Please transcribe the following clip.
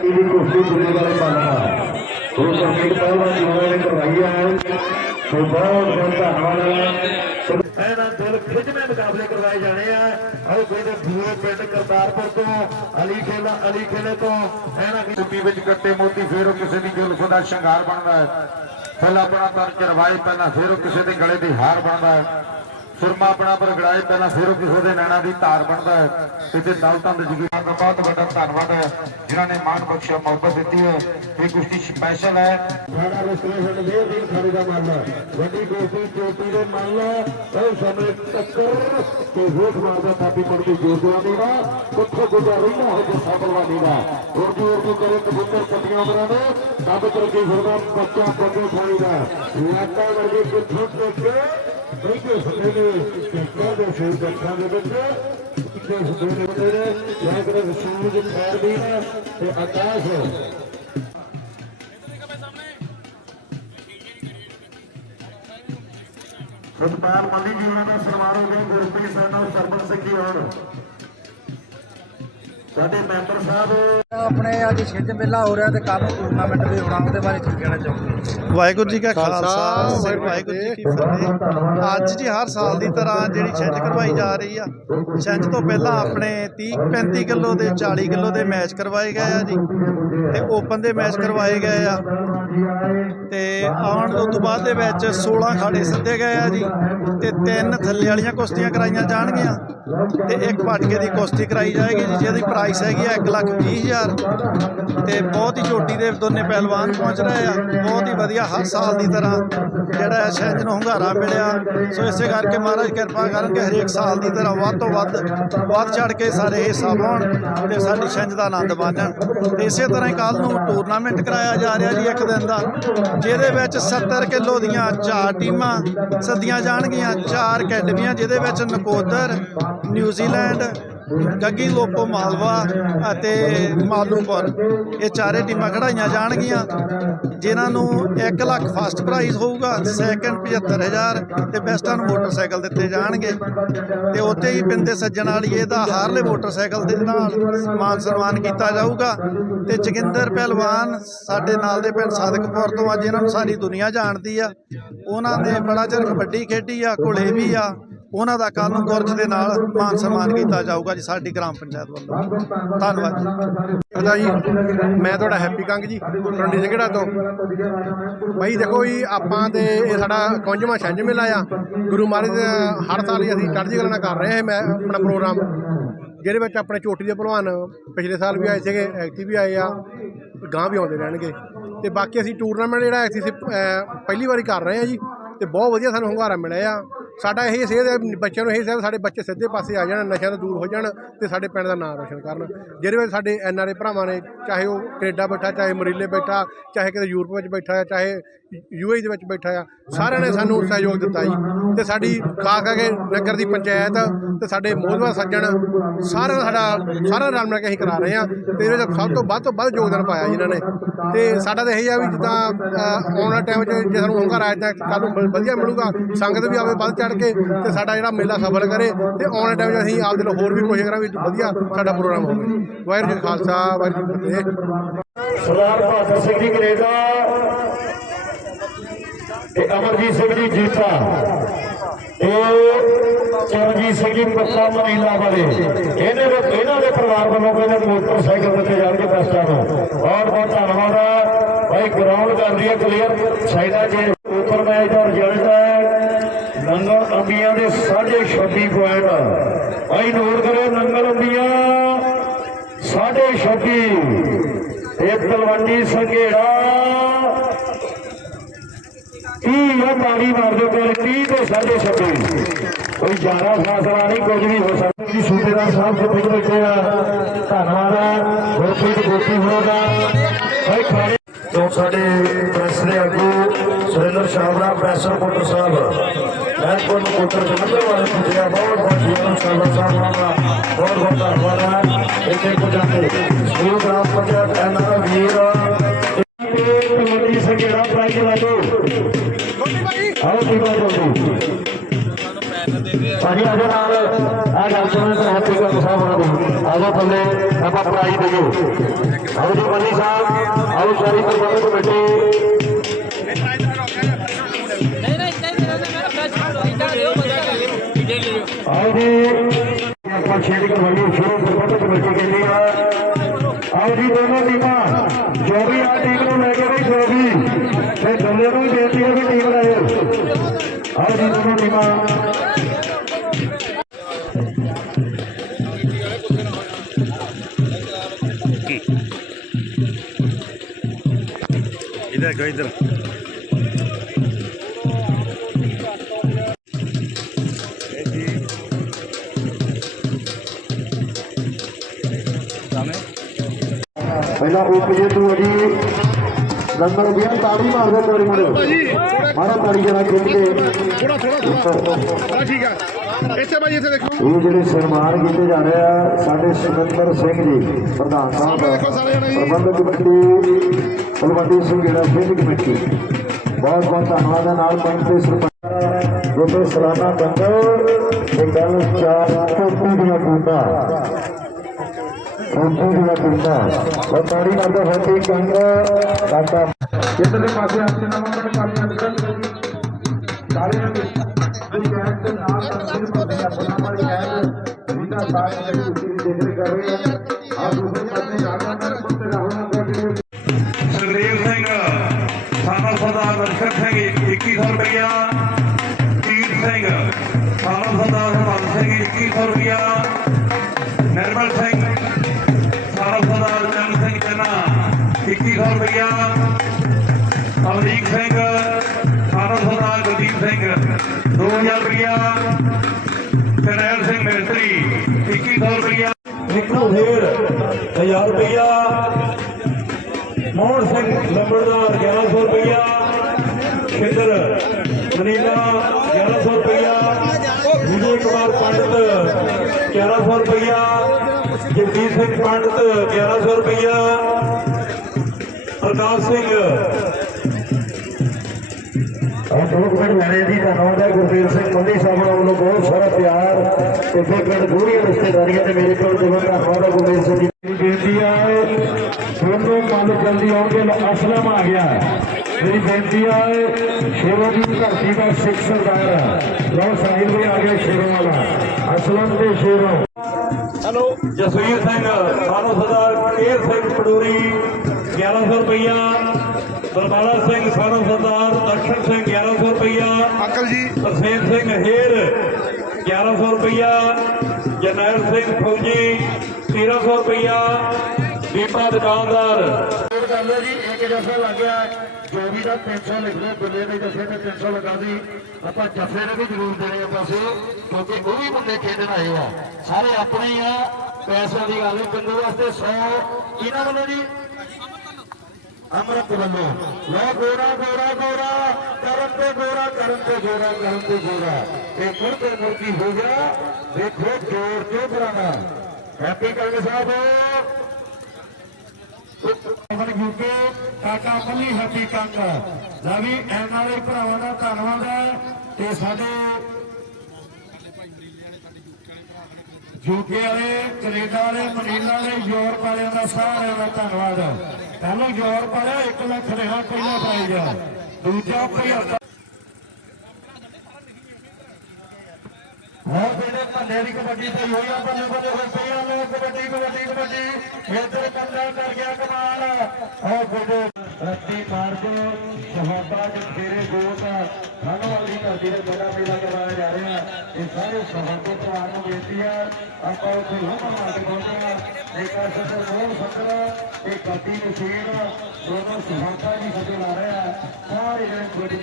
ਦੀ ਕੁਸ਼ਤੀ ਜ਼ਿੰਮੇਵਾਰੀ ਪਾਲਣਾ ਉਹ ਸੰਗੀਤ ਪਹਿਲਾਂ ਜਿਵੇਂ ਨੇ ਕਰਵਾਈ ਹੈ ਸੋ ਬਹੁਤ ਬਹੁਤ ਧੰਨਵਾਦ। ਇਹਨਾਂ ਦਿਲ ਖਿੱਚਵੇਂ ਮੁਕਾਬਲੇ ਕਰਵਾਏ ਜਾਣੇ ਆ। ਆਓ ਕੋਈ ਦੇ ਦੂਏ ਪਿੰਡ ਕਰਤਾਰਪੁਰ ਤੋਂ, ਅਲੀ ਖੇਲਾ, ਅਲੀ ਖੇਲੇ ਤੋਂ। ਇਹਨਾਂ ਦੀ ਕੁੱਟੀ ਵਿੱਚ ਕੱਟੇ ਮੋਤੀ, ਫੇਰ ਉਹ ਕਿਸੇ ਦੀ ਜ਼ੁਲਫ ਦਾ ਸ਼ਿੰਗਾਰ ਬਣਦਾ ਹੈ। ਫੁੱਲ ਆਪਣਾ ਤਨ ਚਰਵਾਏ ਪਹਿਲਾਂ ਫੇਰ ਉਹ ਕਿਸੇ ਦੇ ਗਲੇ ਦੀ ਹਾਰ ਬਣਦਾ ਹੈ। ਸੁਰਮਾ ਆਪਣਾ ਪਰਗੜਾਏ ਪਹਿਲਾਂ ਫਿਰ ਉਹ ਕਿਸੇ ਦੇ ਨੈਣਾ ਦੀ ਧਾਰ ਬਣਦਾ ਹੈ। ਤੇ ਤੇ ਦਲ ਤੰਦ ਜਗੀਰਾਂ ਦਾ ਬਹੁਤ ਵੱਡਾ ਧੰਨਵਾਦ ਹੈ, ਜਿਨ੍ਹਾਂ ਨੇ ਮਾਣ ਬਖਸ਼ਿਆ, ਮੁਹੱਬਤ ਦਿੱਤੀ ਹੈ, ਇਹ ਕੁਸ਼ਤੀ ਸਪੈਸ਼ਲ ਹੈ। ਸਾਡਾ ਰਸੂਲਨ ਦੇ ਦਿਨ ਖੜੇ ਦਾ ਮੰਨ ਵੱਡੀ ਕੁਸ਼ਤੀ ਚੋਟੀ ਦੇ ਮੰਨ ਉਹ ਸਮੇਂ ਟੱਕਰ ਤੇ ਹੋਠ ਮਾਰਦਾ ਥਾਪੀ ਪੜਦੀ ਜੋਗਵਾਨੀ ਦਾ ਕੁੱਥੋਂ ਗੁਜ਼ਰ ਰਹਿੰਦਾ ਹੈ ਜੋ ਸਫਲਵਾਨੀ ਦਾ ਉਰਦੂ ਉਰਦੂ ਕਰੇ ਕਬੂਤਰ ਪੱਟੀਆਂ ਉਮਰਾਂ ਦੇ। ਰੱਬ ਕਰਕੇ ਫਿਰਦਾ, ਬੱਚਾ ਬੱਗੇ ਖਾਣੀ ਦਾ। ਲਾਟਾ ਵਰਗੇ ਕਿੱਥੋਂ ਟੱਕ। ਬੈਠੇ ਸਦੇ ਨੇ ਟੱਕਰ ਦੇ ਸੇ ਜੱਟਾਂ ਦੇ ਵਿੱਚ ਇੱਥੇ ਸਦੇ ਨੇ ਬੰਦੇ ਨੇ ਸੂਰਜ ਖੈਰ ਦੀ ਨਾ ਤੇ ਆਕਾਸ਼ ਸਤਪਾਲ ਮੱਲੀ ਜੀ ਉਹਨਾਂ ਦਾ ਸਨਮਾਨ ਹੋ ਗਿਆ ਗੁਰਪ੍ਰੀਤ ਸਿੰਘ ਨਾਲ ਸਰਬਤ ਸਿੰਘ ਜੀ ਹੋਣ ਸਾਡੇ ਮੈਂਬਰ ਸਾਹਿਬ ਆਪਣੇ ਅੱਜ ਛਿੰਝ ਮੇਲਾ ਹੋ ਰਿਹਾ ਤੇ ਕੱਲ ਨੂੰ ਟੂਰਨਾਮੈਂਟ ਵੀ ਹੋਣਾ ਉਹਦੇ ਬਾਰੇ ਕੀ ਕਹਿਣਾ ਚਾਹੁੰਦੇ ਵਾਹਿਗੁਰੂ ਜੀ ਕਾ ਖਾਲਸਾ ਸ੍ਰੀ ਵਾਹਿਗੁਰੂ ਜੀ ਕੀ ਫਤਿਹ। ਅੱਜ ਜੀ ਹਰ ਸਾਲ ਦੀ ਤਰ੍ਹਾਂ ਜਿਹੜੀ ਛਿੰਝ ਕਰਵਾਈ ਜਾ ਰਹੀ ਆ ਛਿੰਝ ਤੋਂ ਪਹਿਲਾਂ ਆਪਣੇ 30 35 ਕਿਲੋ ਦੇ 40 ਕਿਲੋ ਦੇ ਮੈਚ ਕਰਵਾਏ ਗਏ ਆ ਜੀ ਤੇ ਓਪਨ ਦੇ ਮੈਚ ਕਰਵਾਏ ਗਏ ਆ। ਤੇ ਆਉਣ ਤੋਂ ਬਾਅਦ ਦੇ ਵਿੱਚ 16 ਖਾੜੇ ਸੱਦੇ ਗਏ ਆ ਜੀ ਤੇ ਤਿੰਨ ਥੱਲੇ ਵਾਲੀਆਂ ਕੁਸ਼ਤੀਆਂ ਕਰਾਈਆਂ ਜਾਣਗੀਆਂ ਤੇ ਇੱਕ ਭਟਕੇ ਦੀ ਕੁਸ਼ਤੀ ਕਰਾਈ ਜਾਏਗੀ ਜੀ ਜਿਹਦੀ ਪ੍ਰਾਈਸ ਹੈਗੀ ਆ 1 ਲੱਖ ਵੀਹ ਹਜ਼ਾਰ। ਤੇ ਬਹੁਤ ਹੀ ਚੋਟੀ ਦੇ ਦੋਨੇ ਪਹਿਲਵਾਨ ਪਹੁੰਚ ਰਹੇ ਆ। ਬਹੁਤ ਹੀ ਵਧੀਆ ਹਰ ਸਾਲ ਦੀ ਤਰ੍ਹਾਂ ਜਿਹੜਾ ਹੈ ਛਿੰਝ ਨੂੰ ਹੁੰਗਾਰਾ ਮਿਲਿਆ। ਸੋ ਇਸੇ ਕਰਕੇ ਮਹਾਰਾਜ ਕਿਰਪਾ ਕਰਨ ਕਿ ਹਰੇਕ ਸਾਲ ਦੀ ਤਰ੍ਹਾਂ ਵੱਧ ਤੋਂ ਵੱਧ ਵੱਧ ਚੜ ਕੇ ਸਾਰੇ ਹਿੱਸਾ ਪਾਉਣ ਤੇ ਸਾਡੀ ਛਿੰਝ ਦਾ ਆਨੰਦ ਮਾਣਨ। ਤੇ ਇਸੇ ਤਰ੍ਹਾਂ ਹੀ ਕੱਲ ਨੂੰ ਟੂਰਨਾਮੈਂਟ ਕਰਾਇਆ ਜਾ ਰਿਹਾ ਜੀ ਇੱਕ ਦਿਨ ਦਾ, ਜਿਹਦੇ ਵਿੱਚ 70 ਕਿਲੋ ਦੀਆਂ ਚਾਰ ਟੀਮਾਂ ਸੱਦੀਆਂ ਜਾਣਗੀਆਂ, ਚਾਰ ਅਕੈਡਮੀਆਂ, ਜਿਹਦੇ ਵਿੱਚ ਨਕੋਦਰ, ਨਿਊਜ਼ੀਲੈਂਡ ਗੱਗੀ ਲੋਕੋ ਮਾਲਵਾ ਅਤੇ ਮਾਲੂਪੁਰ। ਇਹ ਚਾਰੇ ਟੀਮਾਂ ਖੜਾਈਆਂ ਜਾਣਗੀਆਂ, ਜਿਨ੍ਹਾਂ ਨੂੰ 1 ਲੱਖ ਫਸਟ ਪ੍ਰਾਈਜ਼ ਹੋਊਗਾ ਸੈਕੰਡ 75000 ਤੇ ਬੈਸਟਾਂ ਨੂੰ ਮੋਟਰਸਾਈਕਲ ਦਿੱਤੇ ਜਾਣਗੇ। ਤੇ ਉੱਥੇ ਹੀ ਪਿੰਦੇ ਸੱਜਣ ਵਾਲੀਏ ਦਾ ਹਾਰਲੇ ਮੋਟਰਸਾਈਕਲ ਦੇ ਨਾਲ ਮਾਨ ਸਨਮਾਨ ਕੀਤਾ ਜਾਊਗਾ। ਤੇ ਜਗਿੰਦਰ ਪਹਿਲਵਾਨ ਸਾਡੇ ਨਾਲ ਦੇ ਪਿੰਡ ਸਾਦਕਪੁਰ ਤੋਂ ਆ, ਜਿਨ੍ਹਾਂ ਨੂੰ ਸਾਰੀ ਦੁਨੀਆ ਜਾਣਦੀ ਆ। ਉਹਨਾਂ ਨੇ ਬੜਾ ਚਿਰ ਕਬੱਡੀ ਖੇਡੀ ਆ ਘੋੜੇ ਵੀ ਆ ਉਹਨਾਂ ਦਾ ਕੱਲ ਨੂੰ ਗੁਰਜ ਦੇ ਨਾਲ ਮਾਨ ਸਨਮਾਨ ਕੀਤਾ ਜਾਊਗਾ ਜੀ, ਸਾਡੀ ਗ੍ਰਾਮ ਪੰਚਾਇਤ ਵੱਲੋਂ। ਧੰਨਵਾਦ ਜੀ। ਪਤਾ ਜੀ, ਮੈਂ ਤੁਹਾਡਾ ਹੈਪੀ ਕੰਗ ਜੀ, ਟੰਡੀ ਸਿੰਘੜਾ ਤੋਂ। ਭਾਈ ਦੇਖੋ ਜੀ, ਆਪਾਂ ਤੇ ਇਹ ਸਾਡਾ ਕੁੰਜਵਾਂ ਛੰਝ ਮੇਲਾ ਆ। ਗੁਰੂ ਮਹਾਰਾਜ ਹਰ ਸਾਲ ਹੀ ਅਸੀਂ ਚੜ੍ਹਦੀ ਕਲਾ ਨਾਲ ਕਰ ਰਹੇ ਹਾਂ, ਮੈਂ ਆਪਣਾ ਪ੍ਰੋਗਰਾਮ। ਜਿਹਦੇ ਵਿੱਚ ਆਪਣੇ ਚੋਟੀ ਦੇ ਭਲਵਾਨ ਪਿਛਲੇ ਸਾਲ ਵੀ ਆਏ ਸੀਗੇ ਐਕਟਿਵ ਵੀ ਆਏ ਆ ਗਾਂ ਵੀ ਆਉਂਦੇ ਰਹਿਣਗੇ। ਤੇ ਬਾਕੀ ਅਸੀਂ ਟੂਰਨਾਮੈਂਟ ਜਿਹੜਾ ਅਸੀਂ ਪਹਿਲੀ ਵਾਰੀ ਕਰ ਰਹੇ ਹਾਂ ਜੀ, ਤੇ ਬਹੁਤ ਵਧੀਆ ਸਾਨੂੰ ਹੁੰਗਾਰਾ ਮਿਲਿਆ। ਆ ਸਾਡਾ ਇਹੀ ਸੇਧ ਹੈ, ਬੱਚਿਆਂ ਨੂੰ ਇਹੀ ਸੇਧ ਸਾਡੇ ਬੱਚੇ ਸਿੱਧੇ ਪਾਸੇ ਆ ਜਾਣ, ਨਸ਼ਿਆਂ ਤੋਂ ਦੂਰ ਹੋ ਜਾਣ ਤੇ ਸਾਡੇ ਪਿੰਡ ਦਾ ਨਾਮ ਰੋਸ਼ਨ ਕਰਨ। ਜਿਹਦੇ ਵਿੱਚ ਸਾਡੇ ਐਨ ਆਰ ਏ ਭਰਾਵਾਂ ਨੇ, ਚਾਹੇ ਉਹ ਕੈਨੇਡਾ ਬੈਠਾ, ਚਾਹੇ ਮਰੀਲੇ ਬੈਠਾ, ਚਾਹੇ ਕਿਤੇ ਯੂਰਪ ਵਿੱਚ ਬੈਠਾ ਆ ਚਾਹੇ ਯੂਏ ਦੇ ਵਿੱਚ ਬੈਠਾ ਆ, ਸਾਰਿਆਂ ਨੇ ਸਾਨੂੰ ਸਹਿਯੋਗ ਦਿੱਤਾ ਜੀ। ਤੇ ਸਾਡੀ ਖਾਸ ਕਰਕੇ ਨਗਰ ਦੀ ਪੰਚਾਇਤ ਤੇ ਸਾਡੇ ਮੋਹਦਵਾ ਸੱਜਣ, ਸਾਰਿਆਂ ਦਾ ਸਾਡਾ ਸਾਰਾ ਰਲ ਮਿਲ ਕੇ ਅਸੀਂ ਕਰਾ ਰਹੇ ਆ ਤੇ ਇਹਦੇ ਵਿੱਚ ਸਭ ਤੋਂ ਵੱਧ ਤੋਂ ਵੱਧ ਯੋਗਦਾਨ ਪਾਇਆ ਜੀ ਇਹਨਾਂ ਨੇ। ਤੇ ਸਾਡਾ ਤਾਂ ਇਹ ਆ ਵੀ ਜਿੱਦਾਂ ਆਉਣ ਵਾਲੇ ਟਾਈਮ 'ਚ ਜੇ ਸਾਨੂੰ ਹੁੰਗਾਰ ਆਇਆ ਤਾਂ ਕੱਲ੍ਹ ਨੂੰ ਵਧੀਆ ਮਿਲੂਗਾ, ਸੰਗਤ ਵੀ ਆਵੇ, ਵੱਧ ਚੜ ਕੇ ਤੇ ਸਾਡਾ ਜਿਹੜਾ ਮੇਲਾ ਸਫਲ ਕਰੇ ਤੇ ਆਉਣ ਟਾਈਮ 'ਚ ਅਸੀਂ ਆਪਦੇ ਲਈ ਹੋਰ ਵੀ ਕੋਸ਼ਿਸ਼ ਕਰਾਂ ਵਧੀਆ ਸਾਡਾ ਪ੍ਰੋਗਰਾਮ ਹੋਵੇ। ਵਾਹਿਗੁਰੂ ਜੀ ਖਾਲਸਾ, ਵਾਹਿਗੁਰੂ ਜੀ ਫਤਿਹ। ਸਰਦਾਰ ਬਹਾਦਰ ਸਿੰਘ ਜੀ ਕਨੇਡਾ ਤੇ ਅਮਰਜੀਤ ਸਿੰਘ ਜੀ ਜੀਤਾ। ਇਹ ਚਰਨਜੀਤ ਸਿੰਘ ਜੀ ਪੱਕਾ ਮਨੀਲਾ ਵਾਲੇ। ਇਹਨੇ ਦੇ ਇਹਨਾਂ ਦੇ ਪਰਿਵਾਰ ਵੱਲੋਂ ਕਹਿੰਦੇ ਮੋਟਰਸਾਈਕਲ ਦਿੱਤੇ ਜਾਣਗੇ ਬਸਟਾਂ ਨੂੰ ਬਹੁਤ ਬਹੁਤ ਧੰਨਵਾਦ ਆ। ਭਾਈ ਗਰਾਊਂਡ ਕਰ ਰਹੀ ਹੈ ਕਲੀਅਰ ਸਾਈਡਾਂ ਜੇ ਉੱਪਰ ਮੈਚ ਦਾ ਰਿਜ਼ਲਟ ਹੈ ਨੰਗਲ ਅੰਬੀਆਂ ਦੇ 26 ਪੁਆਇੰਟ ਭਾਈ ਨੋਟ ਕਰੋ ਨੰਗਲ ਅੰਬੀਆਂ ਸਾਢੇ 26 ਇਹ ਤਲਵੰਡੀ ਸੰਘੇੜਾ। 30 ਆ ਪਾਣੀ ਮਾਰ ਦਿਓ ਕਰ 30 ਤੇ ਸਾਢੇ 26 ਕੋਈ ਜ਼ਿਆਦਾ ਫਾਸਲਾ ਨਹੀਂ ਕੁਝ ਵੀ ਹੋ ਸਕਦਾ। ਜੀ ਸੂਬੇਦਾਰ ਸਾਹਿਬ ਕਿੱਥੇ ਬੈਠੇ ਆ। ਧੰਨਵਾਦ ਗੁਰਪ੍ਰੀਤ ਗੋਪੀ ਹੋਣਾ ਦਾ। ਭਾਈ ਤੋਂ ਸਾਡੇ ਪ੍ਰੈਸ ਦੇ ਆਗੂ ਸੁਰਿੰਦਰ ਸ਼ਾਹਰਾ ਪ੍ਰੈਸ ਰਿਪੋਰਟਰ ਸਾਹਿਬ ਮੈਂ ਤੁਹਾਨੂੰ ਕੋਟਰ ਜਮੰਦਰ ਵਾਲੇ ਪੁੱਛਿਆ ਬਹੁਤ ਬਹੁਤ ਜੀਵਨ ਸਾਹਿਬ ਸਾਹਿਬ ਦਾ ਬਹੁਤ ਬਹੁਤ ਧੰਨਵਾਦ ਹੈ ਇੱਥੇ ਪਹੁੰਚਾਤੇ school gram panchayat N R ਵੀਰ। ਕਮੇਟੀ ਸੰਗੇੜਾ ਪ੍ਰਾਈਜ਼ ਵਾਲੋ ਆਓ ਜੀ ਬਾਬੂ ਭਾਜੀ ਅਜੇ ਨਾਲ ਆ ਗੱਲ ਸੁਣਨ ਤੋਂ ਕਰ ਸਾਹਿਬ ਉਹਨਾਂ ਦੀ ਆਜੋ ਥੱਲੇ, ਆਪਾਂ ਪ੍ਰਾਈਜ਼ ਦੇਈਏ ਆਓ ਜੀ ਬੰਨੀ ਸਾਹਿਬ। ਆਓ ਸਾਰੀ ਪ੍ਰਬੰਧਕ ਕਮੇਟੀ। ਆਓ ਜੀ। ਆਪਾਂ ਛੇੜ ਕੇ ਸ਼ੁਰੂ ਪ੍ਰਬੰਧਕ ਕਮੇਟੀ ਕਹਿੰਦੀ ਆ। ਆਓ ਜੀ, ਦੋਨੋਂ ਟੀਮਾਂ। ਜੋ ਵੀ ਆ ਟੀਮ ਨੂੰ ਲੈ ਕੇ ਗਈ ਜੋ ਵੀ ਤੇ ਦੋਨੋਂ ਨੂੰ ਵੀ ਬੇਨਤੀ ਹੈ ਕਿ ਟੀਮ ਲਾਇਓ ਆਓ ਜੀ, ਦੋਨੋਂ ਟੀਮਾਂ। ਮੰਦਿਰ ਹੈਗਾ ਇਧਰ। ਪਹਿਲਾ ਉਹ ਪਲੇ ਤੋਂ ਜੀ। ਲੰਗਰ ਗਿਆ ਤਾੜੀ ਮਾਰਦੇ ਤੋੜੀ ਮੁੰਡੇ ਮਾਰਾ ਤਾੜੀ ਜਰਾ ਖੇਡ ਕੇ। ਥੋੜਾ ਥੋੜਾ ਆ ਠੀਕ ਆ। ਇੱਥੇ ਭਾਈ ਇੱਥੇ ਦੇਖੋ। ਇਹ ਜਿਹੜੇ ਸਨਮਾਨ ਕੀਤੇ ਜਾ ਰਹੇ ਆ ਸਾਡੇ ਸੁਖਿੰਦਰ ਸਿੰਘ ਜੀ ਪ੍ਰਧਾਨ ਸਾਹਿਬ ਪ੍ਰਬੰਧਕ ਕਮੇਟੀ ਤਲਵੰਡੀ ਸਿੰਘ ਜਿਹੜਾ ਸਿੰਘ ਕਮੇਟੀ। ਬਹੁਤ ਬਹੁਤ ਧੰਨਵਾਦ ਹੈ ਨਾਲ ਪਿੰਡ ਦੇ ਸਰਪੰਚ ਜਿੱਥੇ ਸਲਾਨਾ ਬੰਦਰ ਤੇ ਕੱਲ ਚਾਰ ਕੋਟੀ ਦੀਆਂ ਕੁੰਡਾ ਕੋਟੀ ਦੀਆਂ ਕੁੰਡਾ ਉਹ ਤਾੜੀ ਮਾਰਦਾ ਹੋਤੀ ਕੰਗ ਕਾਕਾ ਇਧਰਲੇ ਪਾਸੇ ਆਪਣੇ ਨਾਮ ਆਪਣੇ ਕਾਲੀਆਂ ਨਿਕਲ ਸਾਰਿਆਂ ਦੇ ਕੋਈ ਕਹਿਣ ਦੇ ਨਾਲ ਸਿਰ ਪਰ ਆਪਣਾ ਮਾਰੀ ਕਹਿਣ ਵਿਦਾ ਸਾਥ ਦੇ ਕੁਝ ਦੇਖ ਕਰ ਰਹੇ ਆ ਰੁਪਇਆ ਅਮਰੀਕ ਸਿੰਘ ਸਾਨਾ ਸਰਦਾਰ ਗੁਰਦੀਪ ਸਿੰਘ 2000 ਰੁਪਇਆ ਕਰਨੈਲ ਸਿੰਘ ਮਿਸਤਰੀ 2100 ਰੁਪਇਆ ਨਿਕਲੂ ਫੇਰ 1000 ਰੁਪਇਆ ਮੋਹਨ ਸਿੰਘ ਲੰਬੜਦਾਰ 1100 ਰੁਪਇਆ ਖਿੰਦਰ, ਮਨੀਲਾ 1100 ਰੁਪਇਆ ਵਿਜੇ ਕੁਮਾਰ ਪੰਡਤ 1100 ਰੁਪਇਆ ਜਗਦੀਪ ਸਿੰਘ ਪੰਡਤ 1100 ਰੁਪਇਆ ਪ੍ਰਕਾਸ਼ ਸਿੰਘ। ਦੋ ਪਿੰਡ ਲੈਣੇ ਦੀ ਧੰਨਵਾਦ ਹੈ ਗੁਰਦੇਵ ਸਿੰਘ ਮੰਡੀ ਸਾਹਿਬ ਵੱਲੋਂ ਬਹੁਤ ਸਾਰਾ ਪਿਆਰ ਤੇ ਫਿਰ ਪਿੰਡ ਦੂਰੀਆਂ ਰਿਸ਼ਤੇਦਾਰੀਆਂ ਤੇ ਮੇਰੇ ਕੋਲ ਜਦੋਂ ਧੰਨਵਾਦ ਹੈ ਗੁਰਦੇਵ ਸਿੰਘ ਜੀ। ਮੇਰੀ ਬੇਨਤੀ ਹੈ ਦੋਨੋਂ ਮੱਲ ਜਲਦੀ ਆਉਣਗੇ ਅਸਲਮ ਆ ਗਿਆ। ਮੇਰੀ ਬੇਨਤੀ ਹੈ ਸ਼ੇਰੋ ਦੀ ਧਰਤੀ ਦਾ ਸਿੱਖ ਸਰਦਾਰ ਲੋ ਸਾਹਿਲ ਵੀ ਆ ਗਿਆ ਸ਼ੇਰੋ ਵਾਲਾ। ਅਸਲਮ ਤੇ ਸ਼ੇਰੋ। ਜਸਵੀਰ ਸਿੰਘ ਸਾਨੋ ਸਰਦਾਰ ਕੇਰ ਸਿੰਘ 1100 ਰੁਪਇਆ ਸਿੰਘ ਸਾਨੋ ਸਰਦਾਰ ਦਰਸ਼ਨ ਸਿੰਘ 1100 ਰੁਪਇਆ ਅੰਕਲ ਜੀ। ਤਰਸੇਮ ਸਿੰਘ ਹੇਰ 1100 ਰੁਪਇਆ ਜਰਨੈਲ ਸਿੰਘ ਫੌਜੀ 1300 ਰੁਪਇਆ ਦੀਪਾ ਦੁਕਾਨਦਾਰ। ਜੀ ਇੱਕ ਜਫਾ ਲੱਗ ਗਿਆ ਜੋ ਵੀ ਦਾ 300 ਲਿਖ ਲਓ ਦੁੱਲੇ ਦੇ ਜਫੇ ਤੇ 300 ਲਗਾ ਦੀ। ਆਪਾਂ ਜਫੇ ਨੂੰ ਵੀ ਜ਼ਰੂਰ ਦੇਣੇ ਆ ਪੈਸੇ ਕਿਉਂਕਿ ਉਹ ਵੀ ਬੰਦੇ ਖੇਡਣ ਆਏ ਆ। ਸਾਰੇ ਆਪਣੇ ਹੀ ਆ ਪੈਸਿਆਂ ਦੀ ਗੱਲ ਨਹੀਂ ਪਿੰਡੂ ਵਾਸਤੇ 100 ਕਿਹਨਾਂ ਵੱਲੋਂ ਜੀ ਅੰਮ੍ਰਿਤ ਵੱਲੋਂ ਲੋ ਗੋਰਾ ਗੋਰਾ ਗੋਰਾ। ਕਰਨ ਤੇ ਗੋਰਾ, ਕਰਨ ਤੇ ਗੋਰਾ, ਕਰਨ ਤੇ ਗੋਰਾ। ਇਹ ਮੁੜ ਤੇ ਮੁਰਕੀ ਹੋ ਗਿਆ। ਦੇਖੋ ਜੋਰ ਤੇ ਬਰਾਨਾ ਹੈਪੀ ਕੰਗ ਸਾਹਿਬ। ਅਮਰ ਯੂਕੇ ਕਾਕਾ ਮੱਲੀ ਹੈਪੀ ਕੰਗ ਦਾ ਵੀ, ਐਨ ਵਾਲੇ ਭਰਾਵਾਂ ਦਾ ਧੰਨਵਾਦ ਹੈ। ਤੇ ਸਾਡੇ ਯੂਕੇ ਵਾਲੇ, ਕੈਨੇਡਾ ਵਾਲੇ, ਮਨੀਲਾ ਵਾਲੇ, ਯੂਰਪ ਵਾਲਿਆਂ ਦਾ ਸਾਰਿਆਂ ਦਾ ਧੰਨਵਾਦ ਹੈ। ਪਹਿਲਾਂ ਯੂਰਪ ਪਾਇਆ 1 ਲੱਖ ਰਿਹਾ, ਪਹਿਲਾ ਪ੍ਰਾਈਜ਼ ਆ ਦੂਜਾ 75 ਹੋਰ ਜਿਹੜੇ ਭੱਲੇ ਦੀ ਕਬੱਡੀ ਪਈ ਹੋਈ ਆ ਬੱਲੇ ਬੱਲੇ ਹੋਏ ਪਈਆਂ ਲੋਕ ਕਬੱਡੀ ਕਬੱਡੀ ਕਬੱਡੀ। ਇੱਧਰ ਕੰਦਾ ਕਰ ਗਿਆ ਕਮਾਲ। ਉਹ ਬੇਟੇ ਰੱਤੀ ਮਾਰ ਕੇ ਸਹਾਬਾ ਦੇ ਤੇਰੇ ਗੋਤ ਸਾਨੂੰ ਵਾਲੀ ਧਰਤੀ ਤੇ ਬੜਾ ਮੇਲਾ ਕਰਵਾਇਆ ਜਾ ਰਿਹਾ। ਇਹ ਸਾਰੇ ਸਹਾਬੇ ਭਰਾ ਨੂੰ ਬੇਨਤੀ ਹੈ ਆਪਾਂ ਉੱਥੇ ਲੋਕਾਂ ਮਾਰ ਕੇ ਪਹੁੰਚੇ ਆ ਇੱਕ ਅਸਰ ਮੋਹਨ ਫਕਰ ਤੇ ਗੱਡੀ ਨਸ਼ੀਰ ਦੋਨੋਂ ਸਹਾਬਾ ਜੀ ਸੱਜਣ ਲਾ ਰਿਹਾ ਸਾਰੇ ਜਿਹੜੇ ਕਬੱਡੀ